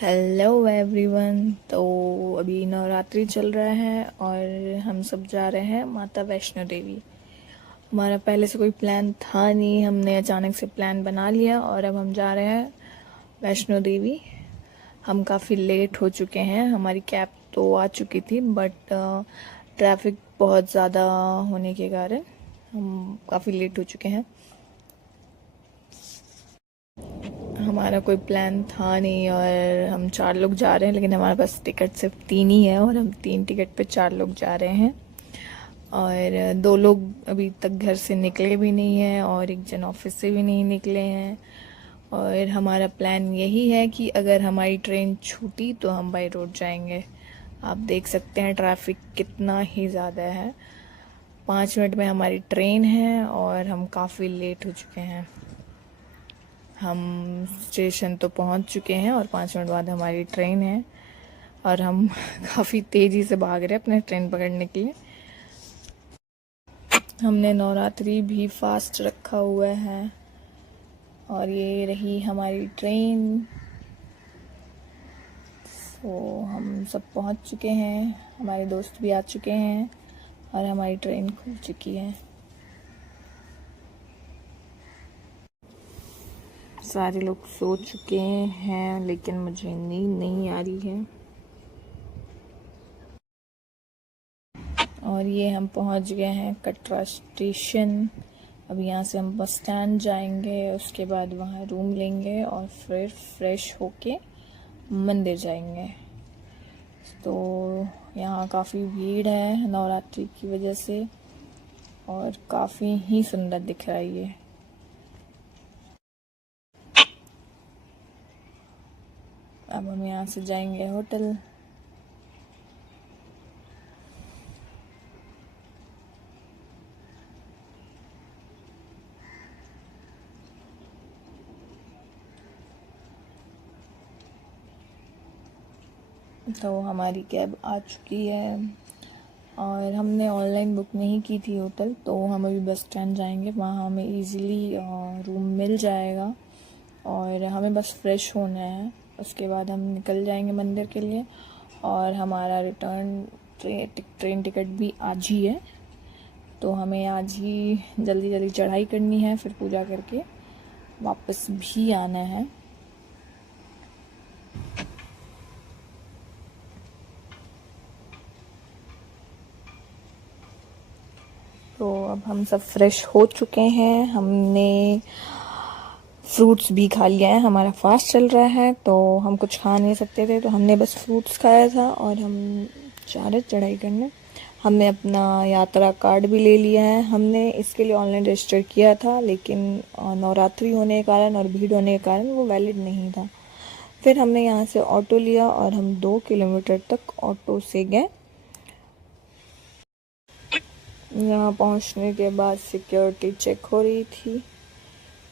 Hello everyone. तो अभी नवरात्रि चल रहा है और हम सब जा रहे हैं माता वैष्णो देवी। हमारा पहले से कोई प्लान था नहीं, हमने अचानक से प्लान बना लिया और अब हम जा रहे हैं वैष्णो देवी। हम काफ़ी लेट हो चुके हैं, हमारी कैब तो आ चुकी थी बट ट्रैफिक बहुत ज़्यादा होने के कारण हम काफ़ी लेट हो चुके हैं। हमारा कोई प्लान था नहीं और हम 4 लोग जा रहे हैं, लेकिन हमारे पास टिकट सिर्फ 3 ही है और हम 3 टिकट पे 4 लोग जा रहे हैं। और 2 लोग अभी तक घर से निकले भी नहीं हैं और एक जन ऑफिस से भी नहीं निकले हैं। और हमारा प्लान यही है कि अगर हमारी ट्रेन छूटी तो हम बाई रोड जाएंगे। आप देख सकते हैं ट्रैफिक कितना ही ज़्यादा है। 5 मिनट में हमारी ट्रेन है और हम काफ़ी लेट हो चुके हैं। हम स्टेशन तो पहुंच चुके हैं और 5 मिनट बाद हमारी ट्रेन है और हम काफ़ी तेज़ी से भाग रहे हैं अपने ट्रेन पकड़ने के लिए। हमने नवरात्रि भी फास्ट रखा हुआ है और ये रही हमारी ट्रेन। तो हम सब पहुंच चुके हैं, हमारे दोस्त भी आ चुके हैं और हमारी ट्रेन खुल चुकी है। सारे लोग सो चुके हैं लेकिन मुझे नींद नहीं आ रही है। और ये हम पहुंच गए हैं कटरा स्टेशन। अब यहाँ से हम बस स्टैंड जाएंगे, उसके बाद वहाँ रूम लेंगे और फिर फ्रेश होके मंदिर जाएंगे। तो यहाँ काफ़ी भीड़ है नवरात्रि की वजह से और काफ़ी ही सुंदर दिख रहा है ये। अब हम यहाँ से जाएंगे होटल। तो हमारी कैब आ चुकी है और हमने ऑनलाइन बुक नहीं की थी होटल, तो हम अभी बस स्टैंड जाएंगे, वहाँ हमें इजीली रूम मिल जाएगा और हमें बस फ्रेश होना है। उसके बाद हम निकल जाएंगे मंदिर के लिए और हमारा रिटर्न ट्रेन टिकट भी आज ही है। तो हमें आज ही जल्दी जल्दी चढ़ाई करनी है, फिर पूजा करके वापस भी आना है। तो अब हम सब फ्रेश हो चुके हैं, हमने फ्रूट्स भी खा लिया है। हमारा फास्ट चल रहा है तो हम कुछ खा नहीं सकते थे, तो हमने बस फ्रूट्स खाया था और हम जा रहे चढ़ाई करने। हमने अपना यात्रा कार्ड भी ले लिया है। हमने इसके लिए ऑनलाइन रजिस्टर किया था, लेकिन नवरात्रि होने के कारण और भीड़ होने के कारण वो वैलिड नहीं था। फिर हमने यहाँ से ऑटो लिया और हम 2 किलोमीटर तक ऑटो से गए। यहाँ पहुँचने के बाद सिक्योरिटी चेक हो रही थी,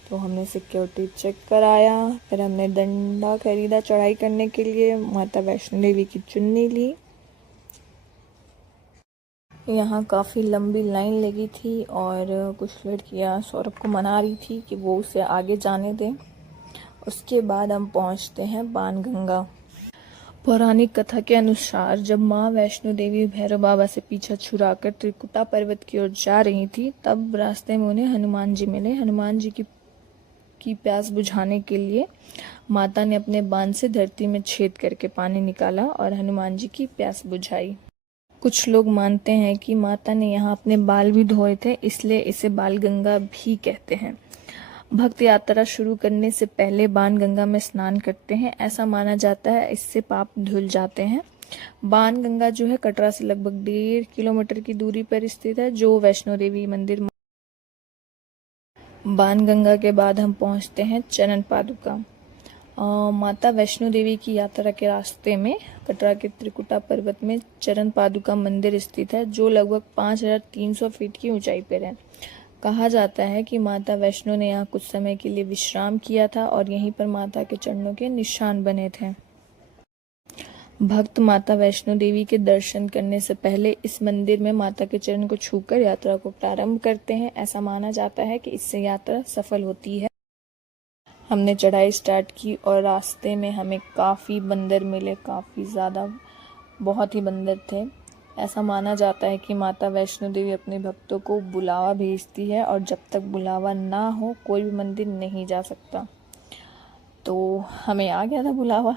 तो हमने सिक्योरिटी चेक कराया। फिर हमने डंडा खरीदा चढ़ाई करने के लिए, माता वैष्णो देवी की चुन्नी ली। यहाँ काफ़ी लंबी लाइन लगी थी और कुछ लड़कियाँ सौरभ को मना रही थी कि वो उसे आगे जाने दें। उसके बाद हम पहुँचते हैं बाणगंगा। पौराणिक कथा के अनुसार जब माँ वैष्णो देवी भैरव बाबा से पीछा छुड़ाकर त्रिकुटा पर्वत की ओर जा रही थी, तब रास्ते में उन्हें हनुमान जी मिले। हनुमान जी की प्यास बुझाने के लिए माता ने अपने बाण से धरती में छेद करके पानी निकाला और हनुमान जी की प्यास बुझाई। कुछ लोग मानते हैं कि माता ने यहाँ अपने बाल भी धोए थे, इसलिए इसे बाल गंगा भी कहते हैं। भक्त यात्रा शुरू करने से पहले बाण गंगा में स्नान करते हैं, ऐसा माना जाता है इससे पाप धुल जाते हैं। बाण गंगा जो है कटरा से लगभग 1.5 किलोमीटर की दूरी पर स्थित है, जो वैष्णो देवी मंदिर। बाण गंगा के बाद हम पहुंचते हैं चरण पादुका। माता वैष्णो देवी की यात्रा के रास्ते में कटरा के त्रिकुटा पर्वत में चरण पादुका मंदिर स्थित है, जो लगभग 5300 फीट की ऊंचाई पर है। कहा जाता है कि माता वैष्णो ने यहाँ कुछ समय के लिए विश्राम किया था और यहीं पर माता के चरणों के निशान बने थे। भक्त माता वैष्णो देवी के दर्शन करने से पहले इस मंदिर में माता के चरण को छूकर यात्रा को प्रारंभ करते हैं। ऐसा माना जाता है कि इससे यात्रा सफल होती है। हमने चढ़ाई स्टार्ट की और रास्ते में हमें काफ़ी बंदर मिले, काफ़ी ज़्यादा, बहुत ही बंदर थे। ऐसा माना जाता है कि माता वैष्णो देवी अपने भक्तों को बुलावा भेजती है और जब तक बुलावा ना हो कोई भी मंदिर नहीं जा सकता। तो हमें आ गया था बुलावा।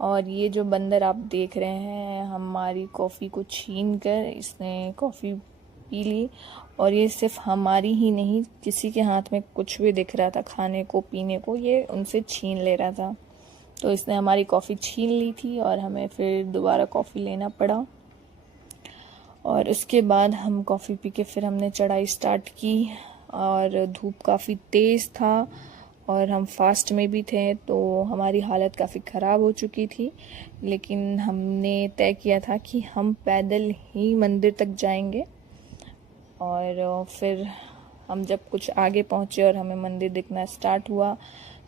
और ये जो बंदर आप देख रहे हैं, हमारी कॉफ़ी को छीन कर इसने कॉफ़ी पी ली। और ये सिर्फ हमारी ही नहीं, किसी के हाथ में कुछ भी दिख रहा था खाने को पीने को, ये उनसे छीन ले रहा था। तो इसने हमारी कॉफ़ी छीन ली थी और हमें फिर दोबारा कॉफ़ी लेना पड़ा। और उसके बाद हम कॉफ़ी पी के फिर हमने चढ़ाई स्टार्ट की। और धूप काफ़ी तेज़ था और हम फास्ट में भी थे, तो हमारी हालत काफ़ी ख़राब हो चुकी थी। लेकिन हमने तय किया था कि हम पैदल ही मंदिर तक जाएंगे। और फिर हम जब कुछ आगे पहुँचे और हमें मंदिर दिखना स्टार्ट हुआ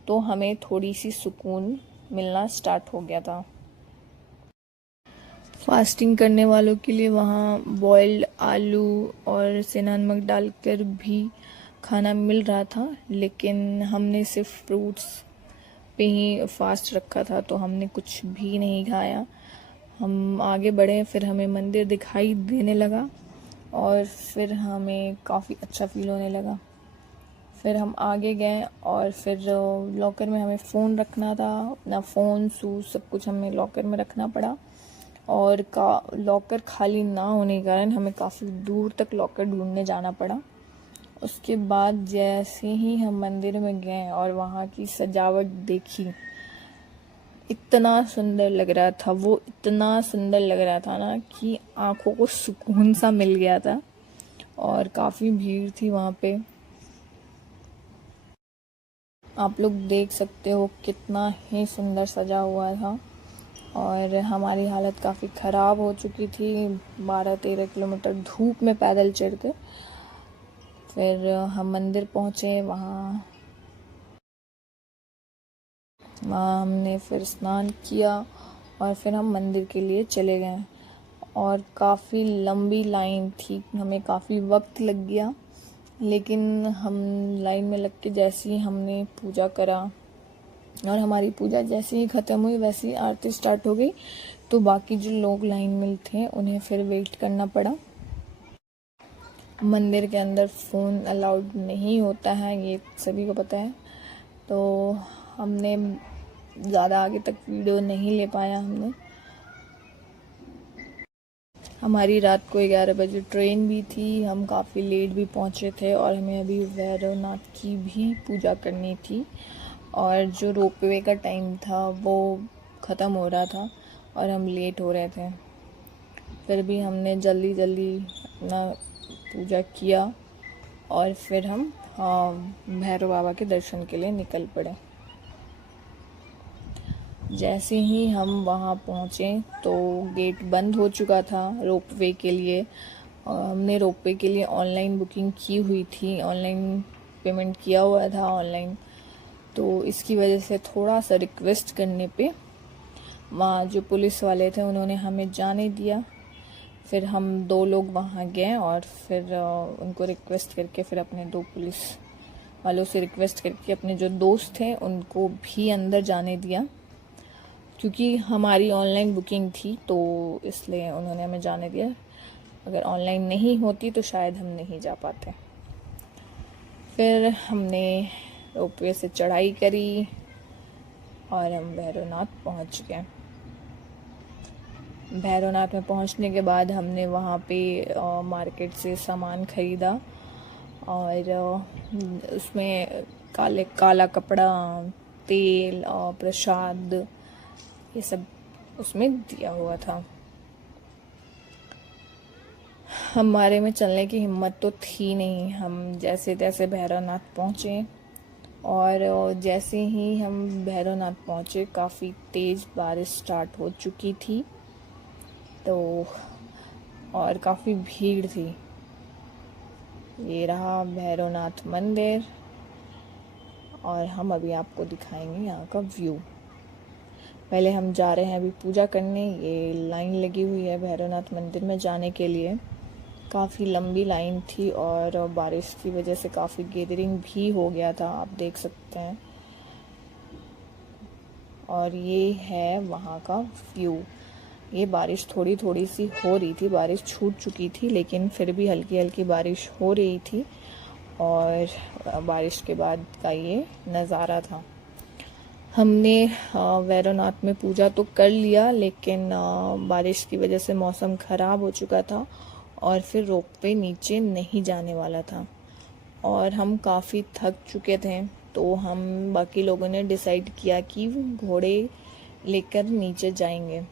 तो हमें थोड़ी सी सुकून मिलना स्टार्ट हो गया था। फास्टिंग करने वालों के लिए वहाँ बॉइल्ड आलू और सेंधा नमक डालकर भी खाना मिल रहा था, लेकिन हमने सिर्फ फ्रूट्स पे ही फास्ट रखा था, तो हमने कुछ भी नहीं खाया। हम आगे बढ़े, फिर हमें मंदिर दिखाई देने लगा और फिर हमें काफ़ी अच्छा फील होने लगा। फिर हम आगे गए और फिर लॉकर में हमें फ़ोन रखना था, अपना फ़ोन शूज़ सब कुछ हमें लॉकर में रखना पड़ा। और लॉकर खाली ना होने के कारण हमें काफ़ी दूर तक लॉकर ढूंढने जाना पड़ा। उसके बाद जैसे ही हम मंदिर में गए और वहाँ की सजावट देखी, इतना सुंदर लग रहा था वो, इतना सुंदर लग रहा था ना कि आंखों को सुकून सा मिल गया था। और काफ़ी भीड़ थी वहाँ पे, आप लोग देख सकते हो कितना ही सुंदर सजा हुआ था। और हमारी हालत काफ़ी ख़राब हो चुकी थी 12-13 किलोमीटर धूप में पैदल चढ़ कर। फिर हम मंदिर पहुँचे, वहाँ हमने फिर स्नान किया और फिर हम मंदिर के लिए चले गए। और काफ़ी लंबी लाइन थी, हमें काफ़ी वक्त लग गया, लेकिन हम लाइन में लग के जैसे ही हमने पूजा करा और हमारी पूजा जैसे ही ख़त्म हुई वैसे ही आरती स्टार्ट हो गई। तो बाकी जो लोग लाइन में थे उन्हें फिर वेट करना पड़ा। मंदिर के अंदर फ़ोन अलाउड नहीं होता है, ये सभी को पता है। तो हमने ज़्यादा आगे तक वीडियो नहीं ले पाया हमने। हमारी रात को 11 बजे ट्रेन भी थी, हम काफ़ी लेट भी पहुँचे थे और हमें अभी भैरवनाथ की भी पूजा करनी थी। और जो रोपवे का टाइम था वो ख़त्म हो रहा था और हम लेट हो रहे थे। फिर भी हमने जल्दी जल्दी अपना पूजा किया और फिर हम भैरव बाबा के दर्शन के लिए निकल पड़े। जैसे ही हम वहाँ पहुँचे तो गेट बंद हो चुका था रोपवे के लिए। हमने रोपवे के लिए ऑनलाइन बुकिंग की हुई थी, ऑनलाइन पेमेंट किया हुआ था ऑनलाइन। तो इसकी वजह से थोड़ा सा रिक्वेस्ट करने पे वहाँ जो पुलिस वाले थे उन्होंने हमें जाने दिया। फिर हम 2 लोग वहाँ गए और फिर उनको रिक्वेस्ट करके फिर अपने 2 पुलिस वालों से रिक्वेस्ट करके अपने जो दोस्त थे उनको भी अंदर जाने दिया, क्योंकि हमारी ऑनलाइन बुकिंग थी तो इसलिए उन्होंने हमें जाने दिया। अगर ऑनलाइन नहीं होती तो शायद हम नहीं जा पाते। फिर हमने रोपवे से चढ़ाई करी और हम भैरवनाथ पहुंच गए। भैरवनाथ में पहुंचने के बाद हमने वहाँ पे मार्केट से सामान ख़रीदा और उसमें काला कपड़ा, तेल और प्रसाद ये सब उसमें दिया हुआ था। हमारे में चलने की हिम्मत तो थी नहीं, हम जैसे तैसे भैरवनाथ पहुँचे। और जैसे ही हम भैरवनाथ पहुँचे काफ़ी तेज़ बारिश स्टार्ट हो चुकी थी, तो और काफ़ी भीड़ थी। ये रहा भैरवनाथ मंदिर और हम अभी आपको दिखाएंगे यहाँ का व्यू। पहले हम जा रहे हैं अभी पूजा करने। ये लाइन लगी हुई है भैरवनाथ मंदिर में जाने के लिए, काफ़ी लंबी लाइन थी और बारिश की वजह से काफ़ी गैदरिंग भी हो गया था, आप देख सकते हैं। और ये है वहाँ का व्यू। ये बारिश थोड़ी थोड़ी सी हो रही थी, बारिश छूट चुकी थी लेकिन फिर भी हल्की हल्की बारिश हो रही थी और बारिश के बाद का ये नज़ारा था। हमने वैरोनाथ में पूजा तो कर लिया लेकिन बारिश की वजह से मौसम ख़राब हो चुका था और फिर रोपवे नीचे नहीं जाने वाला था और हम काफ़ी थक चुके थे, तो हम बाकी लोगों ने डिसाइड किया कि घोड़े लेकर नीचे जाएंगे।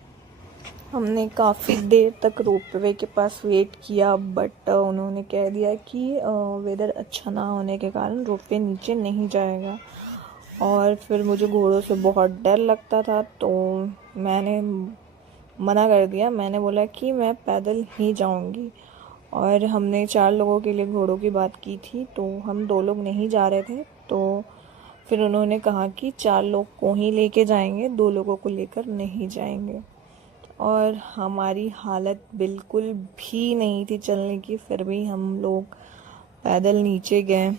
हमने काफ़ी देर तक रोपवे के पास वेट किया बट उन्होंने कह दिया कि वेदर अच्छा ना होने के कारण रोपवे नीचे नहीं जाएगा और फिर मुझे घोड़ों से बहुत डर लगता था तो मैंने मना कर दिया। मैंने बोला कि मैं पैदल ही जाऊंगी और हमने 4 लोगों के लिए घोड़ों की बात की थी, तो हम 2 लोग नहीं जा रहे थे, तो फिर उन्होंने कहा कि 4 लोग को ही लेके जाएंगे, 2 लोगों को लेकर नहीं जाएंगे। और हमारी हालत बिल्कुल भी नहीं थी चलने की, फिर भी हम लोग पैदल नीचे गए।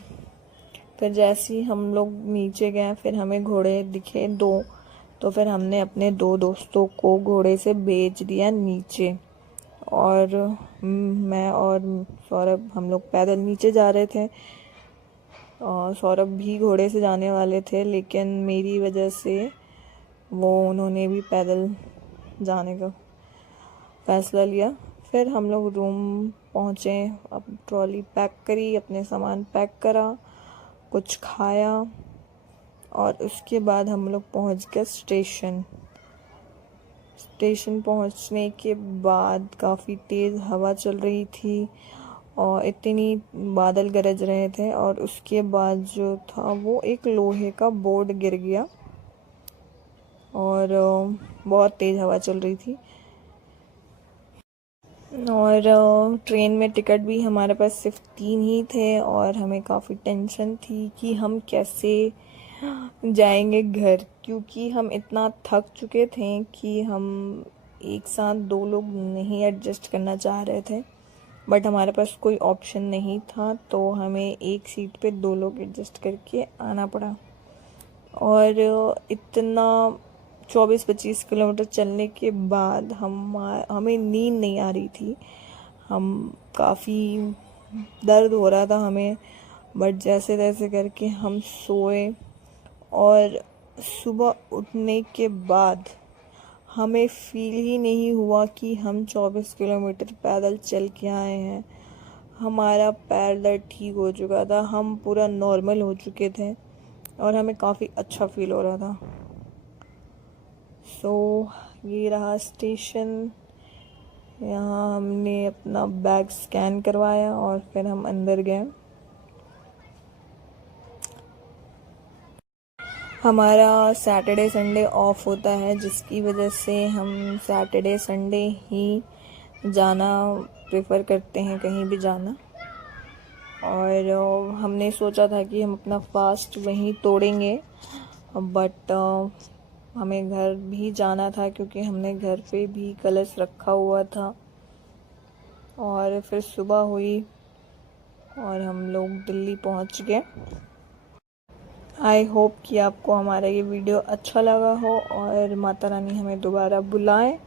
फिर जैसे ही हम लोग नीचे गए फिर हमें घोड़े दिखे 2, तो फिर हमने अपने 2 दोस्तों को घोड़े से भेज दिया नीचे और मैं और सौरभ हम लोग पैदल नीचे जा रहे थे और सौरभ भी घोड़े से जाने वाले थे लेकिन मेरी वजह से उन्होंने भी पैदल जाने का फैसला लिया। फिर हम लोग रूम पहुँचे, अब ट्रॉली पैक करी, अपने सामान पैक करा, कुछ खाया और उसके बाद हम लोग पहुँच गए स्टेशन पहुँचने के बाद काफ़ी तेज़ हवा चल रही थी और इतनी बादल गरज रहे थे और उसके बाद जो था वो एक लोहे का बोर्ड गिर गया और बहुत तेज़ हवा चल रही थी और ट्रेन में टिकट भी हमारे पास सिर्फ 3 ही थे और हमें काफ़ी टेंशन थी कि हम कैसे जाएंगे घर, क्योंकि हम इतना थक चुके थे कि हम एक साथ 2 लोग नहीं एडजस्ट करना चाह रहे थे बट हमारे पास कोई ऑप्शन नहीं था, तो हमें एक सीट पे 2 लोग एडजस्ट करके आना पड़ा। और इतना 24-25 किलोमीटर चलने के बाद हमें नींद नहीं आ रही थी, हम काफ़ी दर्द हो रहा था हमें, बट जैसे तैसे करके हम सोए और सुबह उठने के बाद हमें फील ही नहीं हुआ कि हम 24 किलोमीटर पैदल चल के आए हैं। हमारा पैर दर्द ठीक हो चुका था, हम पूरा नॉर्मल हो चुके थे और हमें काफ़ी अच्छा फील हो रहा था। ये रहा स्टेशन। यहाँ हमने अपना बैग स्कैन करवाया और फिर हम अंदर गए। हमारा सैटरडे संडे ऑफ होता है जिसकी वजह से हम सैटरडे संडे ही जाना प्रेफर करते हैं, कहीं भी जाना। और हमने सोचा था कि हम अपना फास्ट वहीं तोड़ेंगे बट हमें घर भी जाना था क्योंकि हमने घर पे भी कलश रखा हुआ था। और फिर सुबह हुई और हम लोग दिल्ली पहुंच गए। आई होप कि आपको हमारा ये वीडियो अच्छा लगा हो और माता रानी हमें दोबारा बुलाए।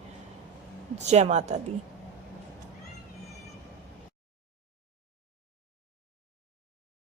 जय माता दी।